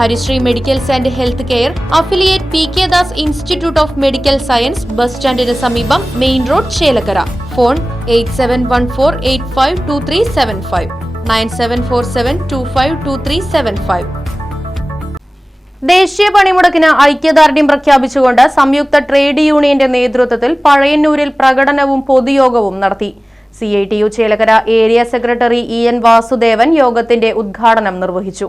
Harisree medicals and health care affiliate P K Das institute of medical science bus സ്റ്റാൻഡിന് സമീപം main road Chelakkara. Phone eight seven one four eight five two three seven five. Nine seven four seven two five two three seven five. ദേശീയ പണിമുടക്കിന് ഐക്യദാർഢ്യം പ്രഖ്യാപിച്ചുകൊണ്ട് സംയുക്ത trade യൂണിയന്റെ നേതൃത്വത്തിൽ പഴയന്നൂരിൽ പ്രകടനവും പൊതുയോഗവും നടത്തി. C I T U Chelakkara area secretary E N Vasudevan യോഗത്തിന്റെ ഉദ്ഘാടനം നിർവഹിച്ചു.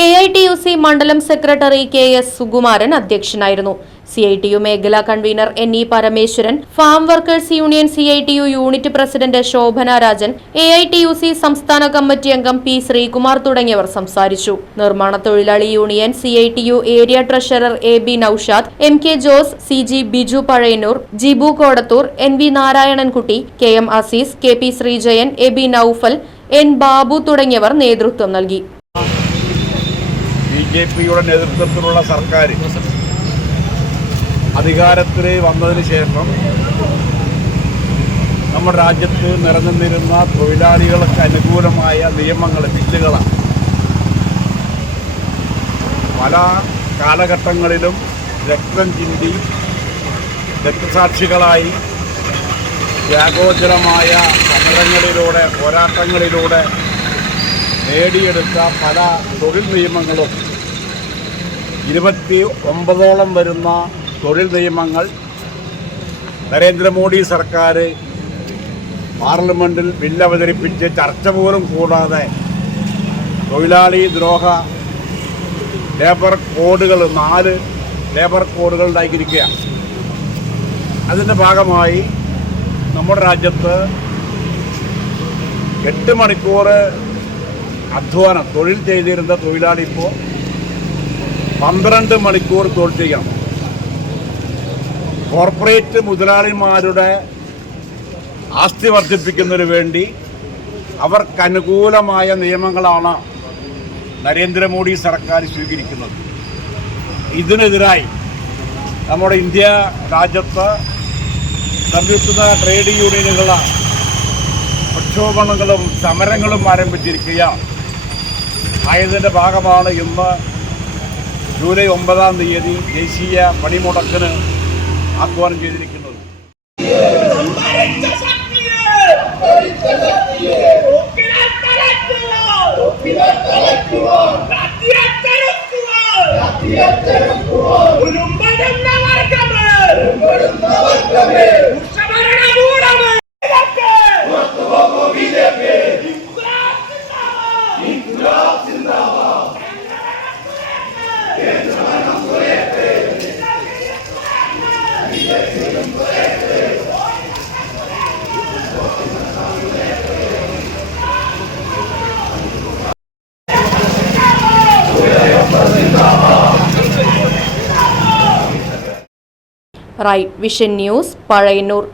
A I T U C മണ്ഡലം സെക്രട്ടറി കെ എസ് സുകുമാരൻ അധ്യക്ഷനായിരുന്നു. സി ഐ ടി യു മേഖലാ convener N E Parameswaran farm workers union C I T U unit president Shobhana Rajan A I T U C സംസ്ഥാന committee അംഗം P Sreekumar തുടങ്ങിയവർ സംസാരിച്ചു. നിർമ്മാണ തൊഴിലാളി union C I T U area treasurer A B Naushad M K Jose C G Biju Pazhayannur Jibu Kodathur N V Narayanankutty K M Azeez K P Sreejayan A B Noufal N Babu തുടങ്ങിയവർ നേതൃത്വം നൽകി. B J പിയുടെ നേതൃത്വത്തിലുള്ള സർക്കാർ അധികാരത്തിൽ വന്നതിന് ശേഷം നമ്മുടെ രാജ്യത്ത് നിലനിന്നിരുന്ന തൊഴിലാളികൾക്ക് അനുകൂലമായ നിയമങ്ങൾ ബില്ലുകളാണ്. പല കാലഘട്ടങ്ങളിലും രക്തം ചിന്തി രക്തസാക്ഷികളായി ത്യാഗോചരമായ സമരങ്ങളിലൂടെ പോരാട്ടങ്ങളിലൂടെ നേടിയെടുത്ത പല തൊഴിൽ നിയമങ്ങളും ഇരുപത്തി ഒമ്പതോളം വരുന്ന തൊഴിൽ നിയമങ്ങൾ നരേന്ദ്രമോദി സർക്കാർ പാർലമെന്റിൽ ബിൽ അവതരിപ്പിച്ച് ചർച്ച പോലും കൂടാതെ തൊഴിലാളി ദ്രോഹ ലേബർ കോഡുകൾ നാല് ലേബർ കോഡുകൾ ഉണ്ടാക്കിയിരിക്കുകയാണ്. അതിന്റെ ഭാഗമായി നമ്മുടെ രാജ്യത്ത് എട്ട് മണിക്കൂർ അധ്വാനം തൊഴിൽ ചെയ്തിരുന്ന തൊഴിലാളി ഇപ്പോൾ പന്ത്രണ്ട് മണിക്കൂർ ചെയ്യാം. കോർപ്പറേറ്റ് മുതലാളിമാരുടെ ആസ്തി വർദ്ധിപ്പിക്കുന്നതിന് വേണ്ടി അവർക്കനുകൂലമായ നിയമങ്ങളാണ് നരേന്ദ്രമോദി സർക്കാർ സ്വീകരിക്കുന്നത്. ഇതിനെതിരായി നമ്മുടെ ഇന്ത്യ രാജ്യത്ത് സംയുക്ത ട്രേഡ് യൂണിയനുകൾ പ്രക്ഷോഭങ്ങളും സമരങ്ങളും ആരംഭിച്ചിരിക്കുകയാണ്. ആയതിന്റെ ഭാഗമാണ് ഇന്ന് ജൂലൈ ഒമ്പതാം തീയതി ദേശീയ പണിമുടക്കിന് ആഹ്വാനം ചെയ്തിരിക്കുന്നത്. ഭരിച്ച ശക്തിയെ റൈറ്റ് വിഷൻ ന്യൂസ് പഴയന്നൂർ